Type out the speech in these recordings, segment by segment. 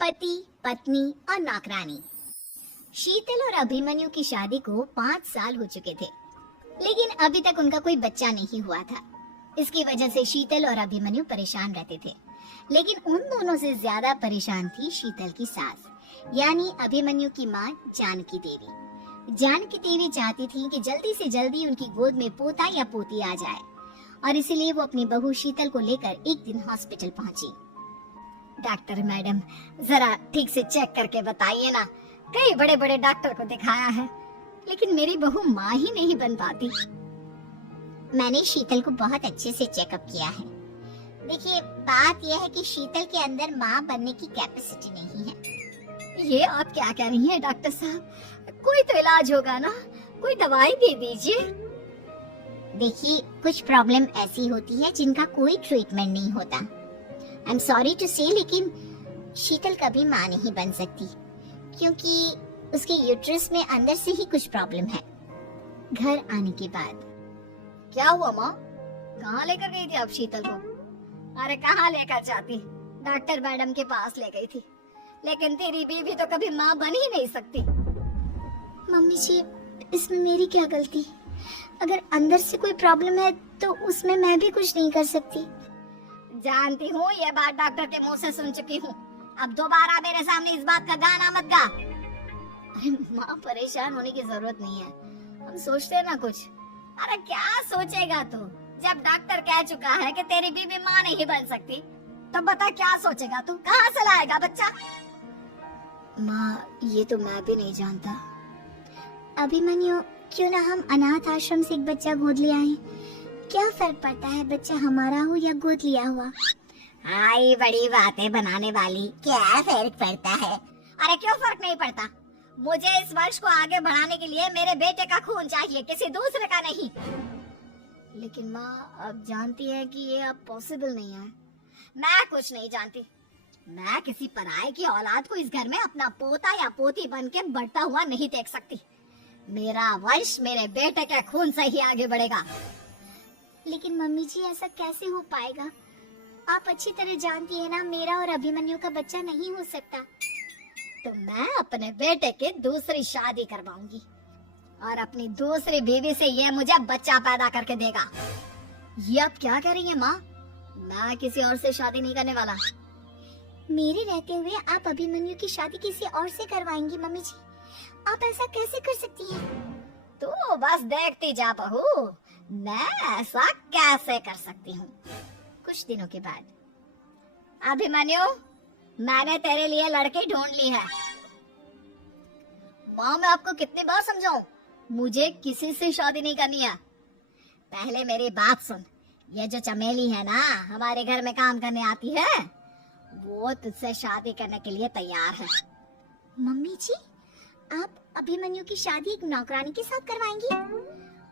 पति, पत्नी और नौकरानी। शीतल और अभिमन्यु की शादी को 5 साल हो चुके थे, लेकिन अभी तक उनका कोई बच्चा नहीं हुआ था। इसकी वजह से शीतल और अभिमन्यु परेशान रहते थे, लेकिन उन दोनों से ज्यादा परेशान थी शीतल की सास, यानी अभिमन्यु की माँ जानकी देवी। जानकी देवी चाहती थी कि जल्दी से जल्दी उनकी गोद में पोता या पोती आ जाए, और इसीलिए वो अपनी बहू शीतल को लेकर एक दिन हॉस्पिटल पहुंची। डॉक्टर मैडम, जरा ठीक से चेक करके बताइए ना, कई बड़े बड़े डॉक्टर को दिखाया है, लेकिन मेरी बहू माँ ही नहीं बन पाती। मैंने शीतल को बहुत अच्छे से चेकअप किया है। देखिए, बात यह है कि शीतल के अंदर माँ बनने की कैपेसिटी नहीं है। ये आप क्या कह रही हैं डॉक्टर साहब? कोई तो इलाज होगा ना, कोई दवाई दे दीजिए। देखिए, कुछ प्रॉब्लम ऐसी होती है जिनका कोई ट्रीटमेंट नहीं होता। आई एम सॉरी टू से, लेकिन शीतल कभी माँ नहीं बन सकती, क्योंकि उसके यूट्रस में अंदर से ही कुछ प्रॉब्लम है। घर आने के बाद क्या हुआ माँ? कहाँ लेकर गई थी आप शीतल को? अरे कहाँ लेकर जाती, डॉक्टर मैडम के पास ले गई थी, लेकिन तेरी बीवी तो कभी माँ बन ही नहीं सकती। मम्मी जी, इसमें मेरी क्या गलती? अगर अंदर से कोई प्रॉब्लम है तो उसमें मैं भी कुछ नहीं कर सकती। जानती हूँ, ये बात डॉक्टर के मुंह से सुन चुकी हूँ। अब दोबारा मेरे सामने इस बात का गाना मत गा। अरे माँ, परेशान होने की जरूरत नहीं है, हम सोचते हैं ना कुछ। अरे क्या सोचेगा तू? जब डॉक्टर कह चुका है कि तेरी बीवी माँ नहीं बन सकती, तो बता क्या सोचेगा तू? कहाँ से लाएगा बच्चा? माँ, ये तो मैं भी नहीं जानता। अभिमन्यु, क्यों ना हम अनाथ आश्रम से एक बच्चा गोद ले आए? क्या फर्क पड़ता है बच्चा हमारा हो या गोद लिया हुआ? हाय, बड़ी बातें बनाने वाली, क्या फर्क पड़ता है? अरे क्यों फर्क नहीं पड़ता? मुझे इस वंश को आगे बढ़ाने के लिए मेरे बेटे का खून चाहिए, किसी दूसरे का नहीं। लेकिन माँ, आप जानती है कि ये अब पॉसिबल नहीं है। मैं कुछ नहीं जानती। मैं किसी पराये की औलाद को इस घर में अपना पोता या पोती बन के बढ़ता हुआ नहीं देख सकती। मेरा वंश मेरे बेटे के खून से ही आगे बढ़ेगा। लेकिन मम्मी जी, ऐसा कैसे हो पाएगा? आप अच्छी तरह जानती है ना, मेरा और अभिमन्यु का बच्चा नहीं हो सकता। तो मैं अपने बेटे की दूसरी शादी करवाऊंगी, और अपनी दूसरी बीवी से ये मुझे बच्चा पैदा करके देगा। ये आप क्या कह रही हैं माँ? मैं किसी और से शादी नहीं करने वाला। मेरे रहते हुए आप अभिमन्यु की शादी किसी और से करवाएंगी? मम्मी जी, आप ऐसा कैसे कर सकती हैं? तो बस देखती जा बहू, मैं ऐसा कैसे कर सकती हूँ। कुछ दिनों के बाद, अभिमन्यु, मैंने तेरे लिए लड़की ढूंढ ली है। माँ, मैं आपको कितनी बार समझाऊं, मुझे किसी से शादी नहीं करनी है। पहले मेरी बात सुन। ये जो चमेली है ना, हमारे घर में काम करने आती है, वो तुझसे शादी करने के लिए तैयार है। मम्मी जी, आप अभिमन्यु की शादी एक नौकरानी के साथ करवाएंगी?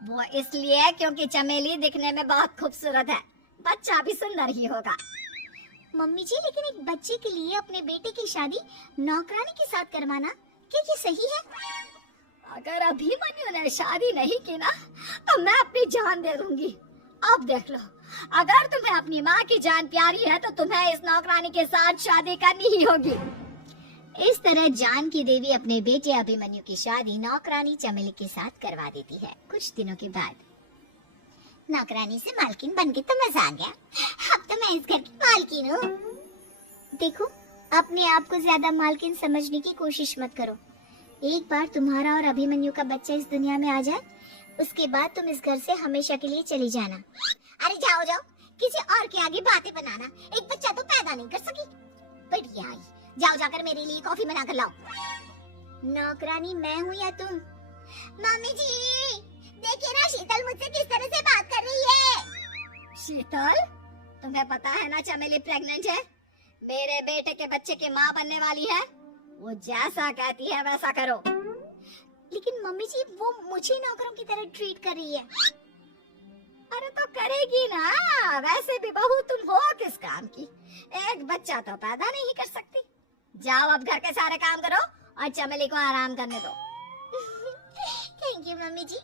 वो इसलिए क्योंकि चमेली दिखने में बहुत खूबसूरत है, बच्चा भी सुंदर ही होगा। मम्मी जी, लेकिन एक बच्चे के लिए अपने बेटे की शादी नौकरानी के साथ करवाना, क्या ये सही है? अगर अभिमन्यु ने शादी नहीं की ना, तो मैं अपनी जान दे दूंगी। अब देख लो, अगर तुम्हें अपनी माँ की जान प्यारी है तो तुम्हें इस नौकरानी के साथ शादी करनी ही होगी। इस तरह जानकी देवी अपने बेटे अभिमन्यु की शादी नौकरानी चमेली के साथ करवा देती है। कुछ दिनों के बाद, नौकरानी से मालकिन बनके तो मजा आ गया, अब तो मैं इस घर की मालकिन हूँ। देखो, अपने आप को ज्यादा मालकिन समझने की कोशिश मत करो। एक बार तुम्हारा और अभिमन्यु का बच्चा इस दुनिया में आ जाए, उसके बाद तुम इस घर से हमेशा के लिए चली जाना। अरे जाओ जाओ, किसी और के आगे बातें बनाना, एक बच्चा तो पैदा नहीं कर सकी। बढ़िया आई, जाओ जाकर मेरे लिए कॉफी बना कर लाओ। नौकरानी मैं हूँ या तुम? मम्मी जी, देखिए ना, शीतल मुझसे किस तरह से बात कर रही है। शीतल, तुम्हें पता है ना चमेली प्रेग्नेंट है, मेरे बेटे के बच्चे की माँ बनने वाली है। वो जैसा कहती है वैसा करो। लेकिन मम्मी जी, वो मुझे नौकरों की तरह ट्रीट कर रही है। अरे तो करेगी ना, वैसे भी बहू तुम हो किस काम की, एक बच्चा तो पैदा नहीं कर सकती। जाओ अब घर के सारे काम करो और चमेली को आराम करने दो। थैंक यू मम्मी जी,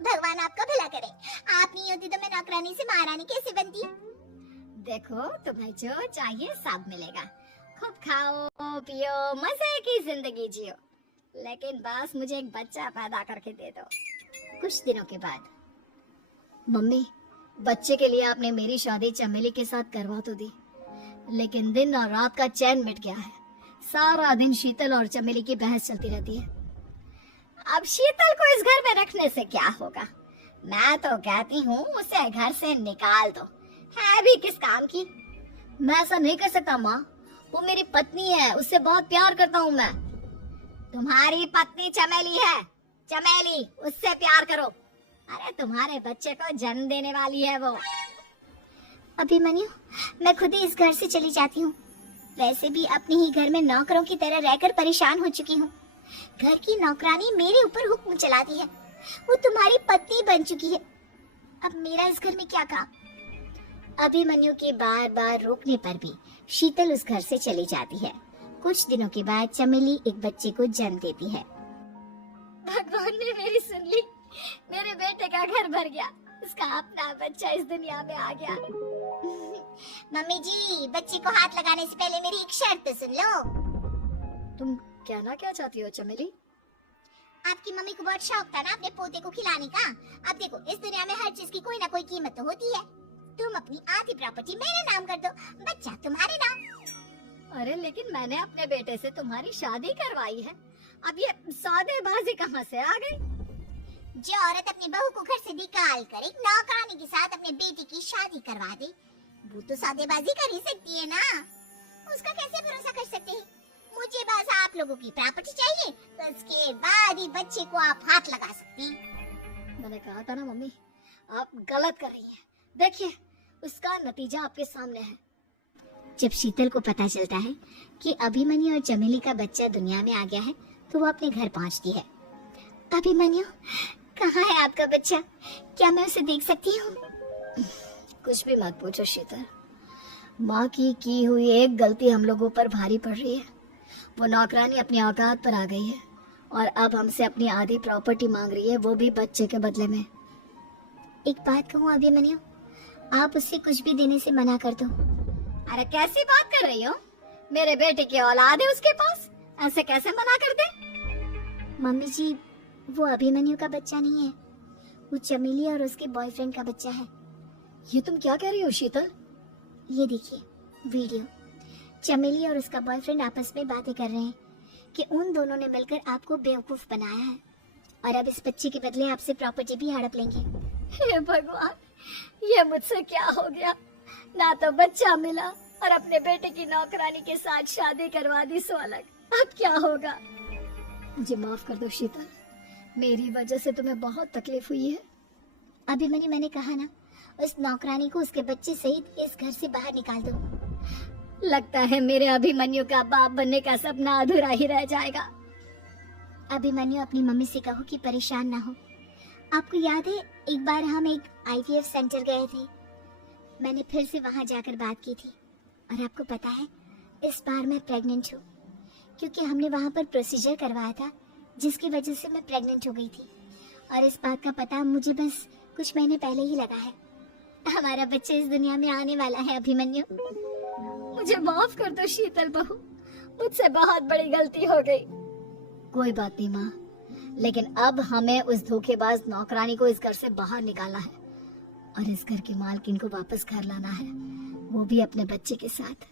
भगवान आपका भला करे। आप नहीं होती तो मैं नौकरानी से महारानी कैसे बनती? देखो, तुम्हें जो चाहिए सब मिलेगा, खूब खाओ पियो, मजे की जिंदगी जियो, लेकिन बस मुझे एक बच्चा पैदा करके दे दो। कुछ दिनों के बाद, मम्मी, बच्चे के लिए आपने मेरी शादी चमेली के साथ करवा तो दी, लेकिन दिन और रात का चैन मिट गया है। सारा दिन शीतल और चमेली की बहस चलती रहती है। अब शीतल को इस घर में रखने से क्या होगा? मैं तो कहती हूँ उसे घर से निकाल दो, है भी किस काम की। मैं ऐसा नहीं कर सकता माँ, वो मेरी पत्नी है, उससे बहुत प्यार करता हूँ मैं। तुम्हारी पत्नी चमेली है, चमेली, उससे प्यार करो। अरे तुम्हारे बच्चे को जन्म देने वाली है वो। अभिमन्यु, मैं खुद ही इस घर से चली जाती हूँ। वैसे भी अपने ही घर में नौकरों की तरह रहकर परेशान हो चुकी हूँ। घर की नौकरानी मेरे ऊपर हुक्म चलाती है, वो तुम्हारी पत्नी बन चुकी है। अब मेरा इस घर में क्या काम? अभिमन्यु के बार बार रोकने पर भी शीतल उस घर से चली जाती है। कुछ दिनों के बाद चमेली एक बच्चे को जन्म देती है। भगवान ने मेरी सुन ली, मेरे बेटे का घर भर गया, उसका अपना बच्चा इस दुनिया में आ गया। मम्मी जी, बच्चे को हाथ लगाने से पहले मेरी एक शर्त तो सुन लो। तुम कहना क्या चाहती हो चमेली? आपकी मम्मी को बहुत शौक था ना अपने पोते को खिलाने का। अब देखो, इस दुनिया में हर चीज की कोई ना कोई कीमत तो होती है। तुम अपनी आधी प्रॉपर्टी मेरे नाम कर दो, बच्चा तुम्हारे नाम। अरे लेकिन मैंने अपने बेटे से तुम्हारी शादी करवाई है, अब ये सौदेबाजी कहाँ से आ गई? जो औरत अपनी बहू को घर से निकाल कर एक नौकरानी के साथ अपने बेटे की शादी करवा दे, वो तो सौदेबाजी कर ही सकती है ना। उसका कैसे भरोसा कर सकते हैं? मुझे बस आप लोगों की प्रॉपर्टी चाहिए, तो उसके बाद ही बच्चे को आप हाथ लगा सकती हैं। मैंने कहा था ना मम्मी, आप गलत कर रही हैं। देखिए, उसका नतीजा आपके सामने है। जब शीतल को पता चलता है कि अभिमन्यु और चमेली का बच्चा दुनिया में आ गया है, तो वो अपने घर पहुंचती है। अभिमन्यु, कहाँ है आपका बच्चा? क्या मैं उसे देख सकती हूँ? कुछ भी मत पूछो शीतल, माँ की हुई एक गलती हम लोगों पर भारी पड़ रही है। वो नौकरानी अपनी औकात पर आ गई है और अब हमसे अपनी आधी प्रॉपर्टी मांग रही है, वो भी बच्चे के बदले में। एक बात कहूँ अभिमन्यु, आप उससे कुछ भी देने से मना कर दो। अरे कैसी बात कर रही हो? मेरे बेटे की औलाद है उसके पास, ऐसे कैसे मना कर दे? मम्मी जी, वो अभिमन्यु का बच्चा नहीं है, वो चमेली और उसके बॉयफ्रेंड का बच्चा है। ये तुम क्या कह रही हो शीतल? ये देखिए वीडियो, चमेली और उसका बॉयफ्रेंड आपस में बातें कर रहे हैं कि उन दोनों ने मिलकर आपको बेवकूफ बनाया है और अब इस बच्चे के बदले आपसे प्रॉपर्टी भी हड़प लेंगे। हे भगवान, ये मुझसे क्या हो गया? ना तो बच्चा मिला और अपने बेटे की नौकरानी के साथ शादी करवा दी सो अलग। अब क्या होगा? मुझे माफ कर दो शीतल, मेरी वजह से तुम्हें बहुत तकलीफ हुई है। अभिमन्यु, मैंने कहा ना, उस नौकरानी को उसके बच्चे सहित इस घर से बाहर निकाल दो। लगता है मेरे अभिमन्यु का बाप बनने का सपना अधूरा ही रह जाएगा। अभिमन्यु, अपनी मम्मी से कहो कि परेशान ना हो। आपको याद है एक बार हम एक IVF सेंटर गए थे, मैंने फिर से वहां जाकर बात की थी और आपको पता है इस बार मैं प्रेग्नेंट हूँ, क्योंकि हमने वहां पर प्रोसीजर करवाया था जिसकी वजह से मैं प्रेग्नेंट हो गई थी और इस बात का पता मुझे बस कुछ महीने पहले ही लगा है। हमारा बच्चा इस दुनिया में आने वाला है अभिमन्यु। मुझे माफ कर दो शीतल बहू, मुझसे बहुत बड़ी गलती हो गई। कोई बात नहीं माँ, लेकिन अब हमें उस धोखेबाज नौकरानी को इस घर से बाहर निकालना है और इस घर की मालकिन को वापस घर लाना है, वो भी अपने बच्चे के साथ।